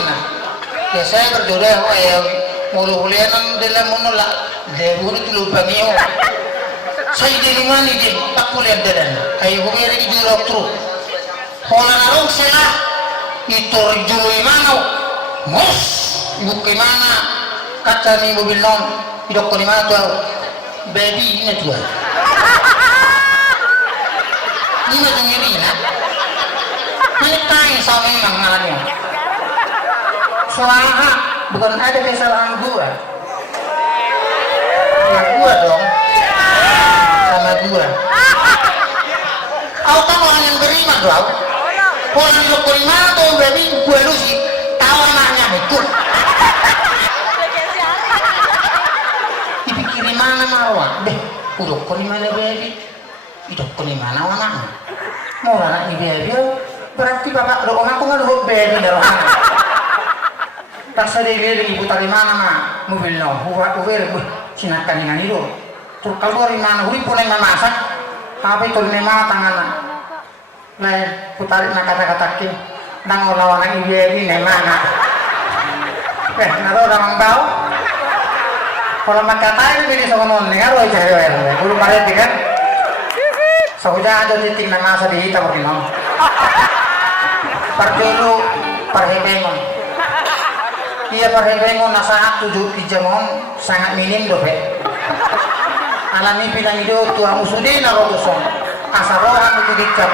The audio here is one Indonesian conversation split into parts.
na. Ya saya berjodoh ya mulu-mulianan dalam menolak debur itu lupa niyo. Saya di rumah ni din tak kuliah dadan. Ayo bumiri di dokter. Hola narong sila itu rejui mana? Mus ibu kemana? Kata ni mobil non idok ko ni mana tu? Baby ini tu. Ini macam ini na. Ini sama memang malahnya. Soalnya bukan ada kesalahan gua. Ya gua dong. Sama gua. Kau tahu orang yang beriman doang. Orang yang beriman tuh baby gua lu sih tahu anaknya itu. Dipikirin mana marwah? Deh, udah kau di mana baby? Hidup kau di mana anaknya? Mau anak ini baby? Berarti bapak doang aku nggak doang baby dalam anak. Tak sadar dia ibu tadi mana mah mobil no, buat mobil sinakan dengan itu. Terus kalau dari mana, uri pun yang masak, tapi turun mana tangan nak. Lain putarik nak kata-kata kin, nang lawan ibu ini mana? Nado orang bau. Kalau makan tahu ini sama non, dengar loh cahaya. Guru maret kan? Sahuja ada titik nama masa di hitam orang. Perjulu perhitungan. Iya perhitungan nasa 7 jamon sangat minim doh be. Alami bilang itu Tuhan musudi naro kosong. Asarohan itu dikam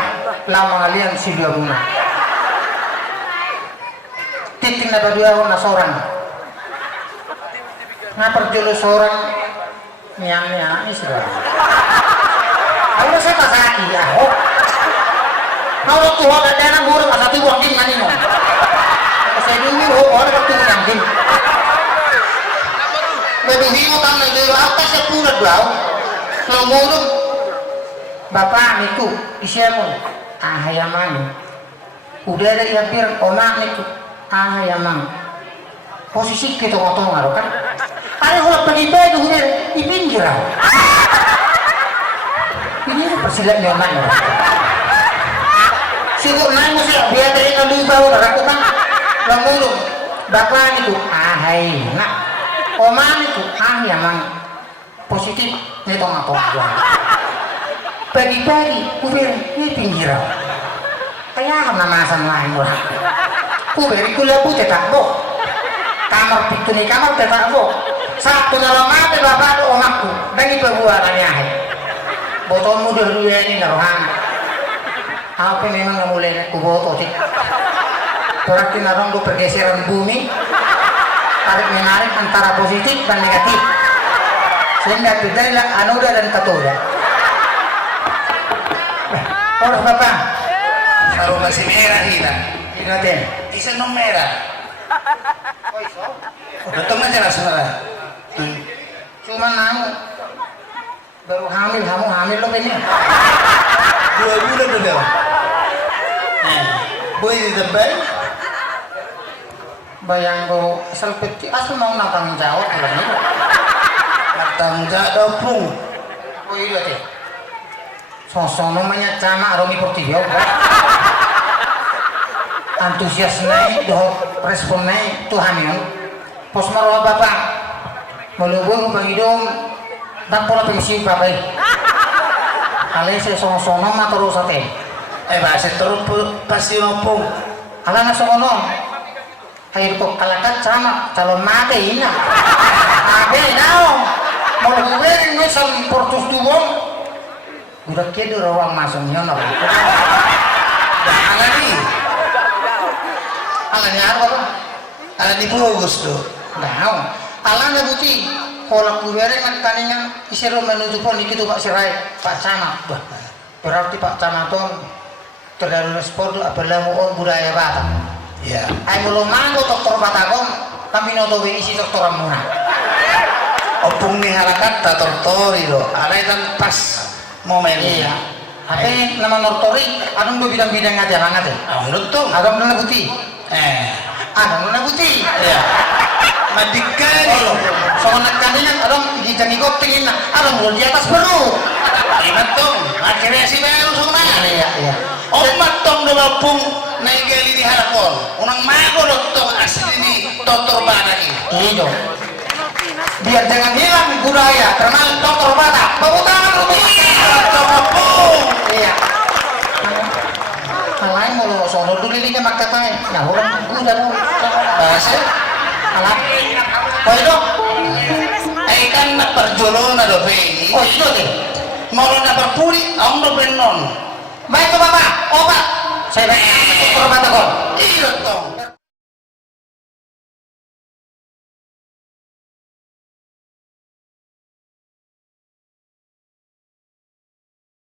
lama kalian si dua guna. Titik nada dua guna seorang. Ngapar julu seorang niangnya istirahat. Kalau saya pasaki ya. Kalau Tuhan ada dana buruk masa tu buang di mana ni? Saya dulu orang waktu menyanggih. Begitu kamu nanti apa sepuluh belau, kalau mulu bapak itu isiamu ayaman. Udah dari hampir omak itu ayaman. Posisi kita ngotong ngaruh kan? Ada orang pergi baju udah di pinggir. Ini persilat nyaman. Sibuk naik musik biar dari ngambil bawah aku kan. Lamulung bapak itu ahai nak oman itu yang positif itu ngapa pagi-pagi kubir ini pinggiran kayak namasan lain lah kubir kuliah putih tak bo kamar pintu nih kamar tak bo satu dalam mati bapak itu omakku dan itu buatannya ahai botol muda dulu ini naruhan apa memang nggak boleh kubotol sih. Berarti narong do pergeseran bumi tarik menarik antara positif dan negatif sehingga terjadilah anoda dan katoda. Orang bapak sarung masih merah hina ingatin isa nung merah betul aja lah sebenarnya cuma namu baru hamil kamu hamil lo ini 2 bulan udah boy di depan bayang go asal peti asal mau tanggung jawab kalau ini tanggung jawab pung oh iya deh sosok namanya cama Romi Portillo antusias naik doh respon naik Tuhan ya pos marwah bapak melubung pangidong tak pola pensi bapak kalian saya sosok nama terus ate bahasa terus pasti ngopong ala na sono ayo kok kalakat sama calon mati ina ade nao mau guwerin misal portus tubong udah kedo rawang masuk nyono ala ni apa ala ni bagus tuh nao ala na buti kalau guwerin nak kaningan isero menuju pon iki Pak Sirai Pak Camat berarti Pak Camaton terlalu sport apabila mau budaya Batak. Ya. Ay belum mango dokter Batagong kami noto isi dokter Ramuna. Opung nih harakat tak tortori lo. Ada kan pas momen. Iya. Tapi nama nortori, adung dua bidang-bidang aja banget ya. Menurut tuh. Ada mana putih? Ada mana putih? Iya. Madikari. Soalnya kandinya ada hijau tingin, ada mulai di atas perut. Ingat tuh, akhirnya si baru sebenarnya. Iya. Omat tong do lapung naik gali di harapon unang mago dokter asli ini dokter Batak ini Iya. Biar jangan hilang budaya terkenal dokter Batak. Tepuk tangan untuk coba pun iya. Alain mulu sono dulu ini kan makatanya. Nah orang udah dulu. Bahasa alat. Oh itu. kan perjolo na do fe Oh itu deh. mau na perpuri ang do benon Baik tuh bapak. Oh pak. Saya baik. Dokter Batak kok. iya toh